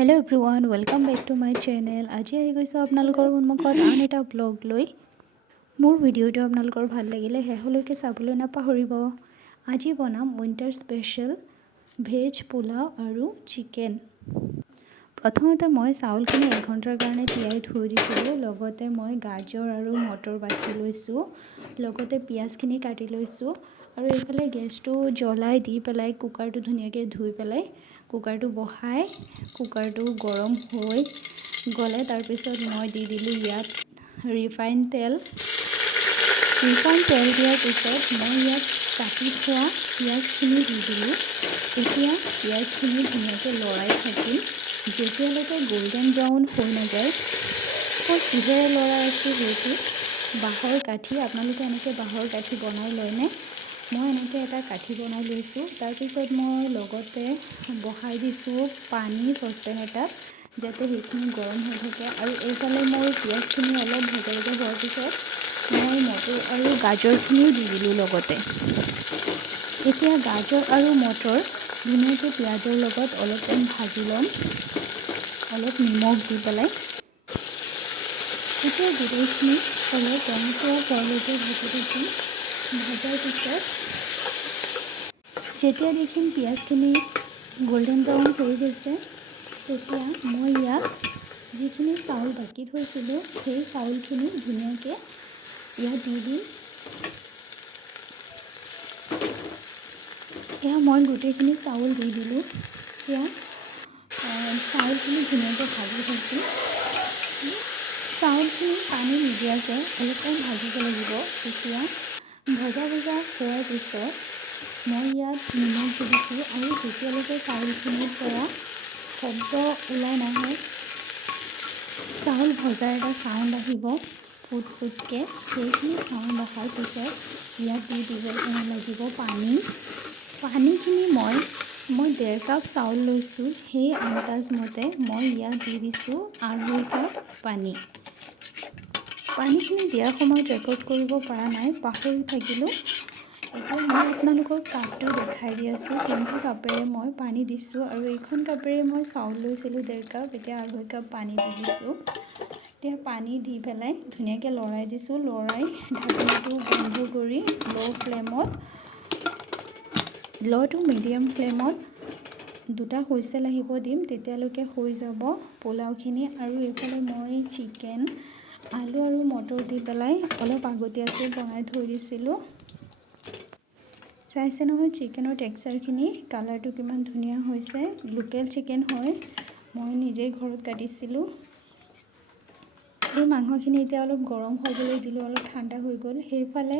Hello everyone welcome back to my channel. आज आহি গৈছো আপোনালোকৰ সন্মুখত আন এটা ব্লগ লৈ। মোৰ ভিডিঅ'টো আপোনালোকৰ ভাল লাগিলে শেষলৈকে চাবলৈ নাপাহৰিব। আজি বনাম উইন্টাৰ স্পেশাল ভেজ পোলাও আৰু চিকেন। প্ৰথমতে মই চাউলখিনি 1 ঘণ্টাৰ কাৰণে তিয়াই থৈ দিছিলোঁ। লগতে মই গাজৰ আৰু মটৰ বাছি লৈছোঁ। লগতে পিয়াজখিনি কাটি লৈছোঁ আৰু এইফালে গেছটো জ্বলাই দি পেলাই কুকাৰটো ধুনীয়াকৈ ধুই পেলাই কুকাৰটো বহাই কুকাৰটো গৰম হৈ গ'লে তাৰপিছত মই দি দিলোঁ ইয়াত ৰিফাইন তেল দিয়াৰ পিছত মই ইয়াত কাটি থোৱা পিঁয়াজখিনি দি দিলোঁ। এতিয়া পিঁয়াজখিনি ধুনীয়াকৈ লৰাই থাকিম যেতিয়ালৈকে গোল্ডেন ব্ৰাউন হৈ নাযায়। মই কিহেৰে লৰাই আছোঁ সেইটো বাঁহৰ কাঠি। আপোনালোকে এনেকৈ বাঁহৰ কাঠি বনাই লয়নে? মই এনেকৈ এটা কাঠি বনাই লৈছোঁ। তাৰপিছত মই লগতে বহাই দিছোঁ পানী চচপেন এটাত যাতে সেইখিনি গৰম হৈ থাকে। আৰু এইফালে মোৰ পিঁয়াজখিনি অলপ ভজা হোৱাৰ পিছত মই মটৰ আৰু গাজৰখিনিও দি দিলোঁ লগতে। এতিয়া গাজৰ আৰু মটৰ ধুনীয়াকৈ পিঁয়াজৰ লগত অলপ টাইম ভাজি ল'ম অলপ নিমখ দি পেলাই। এতিয়া গোটেইখিনি অলপ ৰঙচুৱা হোৱালৈকে ভাজি থাকিম। ভজাৰ পিছত যেতিয়া দেখিম পিঁয়াজখিনি গোল্ডেন ব্ৰাউন হৈ গৈছে তেতিয়া মই ইয়াত যিখিনি চাউল বাকি থৈছিলোঁ সেই চাউলখিনি ধুনীয়াকৈ ইয়াত দি দিম। এয়া মই গোটেইখিনি চাউল দি দিলোঁ। এতিয়া চাউলখিনি ধুনীয়াকৈ ভাজি থাকিম। চাউলখিনি পানী নিদিয়াকৈ অলপ টাইম ভাজিব লাগিব। এতিয়া ভজা হোৱাৰ পিছত মই ইয়াত নিমখ দি দিছোঁ আৰু যেতিয়ালৈকে চাউলখিনিৰ পৰা শব্দ ওলাই নাহে চাউল ভজাৰ এটা চাউণ্ড আহিব ফুটকৈ সেইখিনি চাউণ্ড অহাৰ পিছত ইয়াত দি দিব লাগিব পানীখিনি মই 1.5 কাপ চাউল লৈছোঁ। সেই আন্দাজমতে মই ইয়াত দি দিছোঁ 2.5 কাপ পানীখিনি দিয়াৰ সময়ত ৰেকৰ্ড কৰিব পৰা নাই পাহৰি থাকিলোঁ। এতিয়া মই আপোনালোকক কাপটো দেখাই দি আছোঁ কোনটো কাপেৰে মই পানী দিছোঁ আৰু এইখন কাপেৰে মই চাউল লৈছিলোঁ 1.5 কাপ। এতিয়া 2.5 কাপ পানী দি দিছোঁ। এতিয়া পানী দি পেলাই ধুনীয়াকৈ লৰাই দিছোঁ। লৰাই ঢাকনিটো বন্ধ কৰি ল' টু মিডিয়াম ফ্লেমত 2টা হুইচেল আহিব দিম। তেতিয়ালৈকে হৈ যাব পোলাওখিনি। আৰু এইফালে মই চিকেন আলু আৰু মটৰ দি পেলাই অলপ আগতীয়াকৈ বনাই থৈ দিছিলোঁ। চাইছে নহয় চিকেনৰ টেক্সচাৰখিনি কালাৰটো কিমান ধুনীয়া হৈছে। লোকেল চিকেন হয়, মই নিজেই ঘৰত কাটিছিলোঁ। এই মাংসখিনি এতিয়া অলপ গৰম হ'বলৈ দিলোঁ, অলপ ঠাণ্ডা হৈ গ'ল। সেইফালে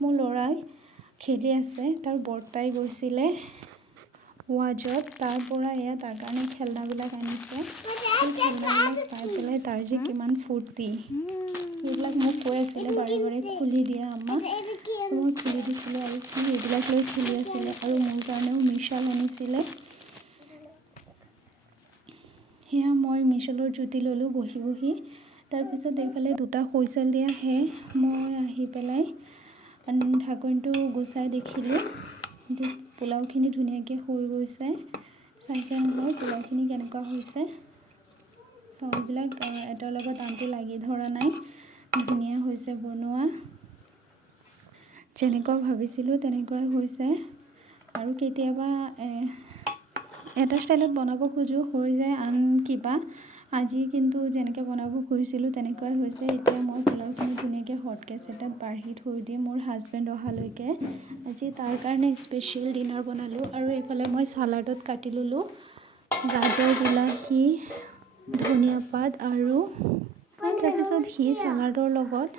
মোৰ ল'ৰাই খেলি আছে। তাৰ বৰ্তাই গৈছিলে ৱাজত, তাৰ পৰা এয়া তাৰ কাৰণে খেলনাবিলাক আনিছে। সেই খেলনাবিলাক পাই পেলাই তাৰ যে কিমান ফূৰ্তি। এইবিলাক মোক কৈ আছিলে বাৰে বাৰে খুলি দিয়া আম্মা। মই খুলি দিছিলোঁ আৰু সি এইবিলাক লৈ খেলি আছিলে আৰু মোৰ কাৰণেও মিছাল আনিছিলে। সেয়া মই মিছালৰ জুতি ল'লোঁ বহি। তাৰপিছত এইফালে 2টা হুইচেল দিয়াহে মই আহি পেলাই ঢাকনিটো গুচাই দেখিলোঁ পোলাওখিনি ধুনীয়াকৈ হৈ গৈছে। চাইছে নহয় পোলাওখিনি কেনেকুৱা হৈছে। চাউলবিলাক এটাৰ লগত আনটো লাগি ধৰা নাই, ধুনীয়া হৈছে বনোৱা। যেনেকুৱা ভাবিছিলোঁ তেনেকুৱাই হৈছে। আৰু কেতিয়াবা এটা ষ্টাইলত বনাব খোজোঁ হৈ যায় আন কিবা। আজি কিন্তু যেনেকৈ বনাব খুজিছিলোঁ তেনেকুৱাই হৈছে। এতিয়া মই পোলাওখিনি ধুনীয়াকৈ হটকেছ এটাত বাঢ়ি থৈ দিম মোৰ হাজবেণ্ড অহালৈকে। আজি তাৰ কাৰণে স্পেচিয়েল ডিনাৰ বনালোঁ। আৰু এইফালে মই চালাডত কাটি ল'লোঁ গাজৰ, বিলাহী, ধনিয়া পাত আৰু তাৰপিছত সি চালাডৰ লগত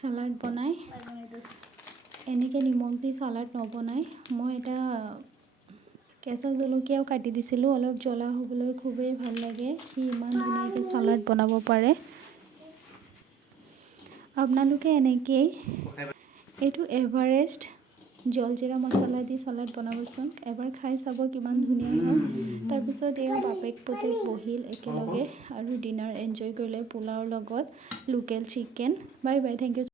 চালাড বনাই এনেকৈ নিমখ দি চালাড নবনাই। মই এটা কেঁচা জলকীয়াও কাটি দিছিলোঁ অলপ জ্বলা হ'বলৈ, খুবেই ভাল লাগে। সি ইমান ধুনীয়াকৈ চালাড বনাব পাৰে। আপোনালোকে এনেকেই এইটো এভাৰেষ্ট জলজিৰা মছলা দি চালাড বনাবচোন, এবাৰ খাই চাব কিমান ধুনীয়া হয়। তাৰপিছত এয়া বাপেক পুতেক বহিল একেলগে আৰু ডিনাৰ এনজয় কৰিলে পোলাওৰ লগত local chicken. Bye bye, thank U.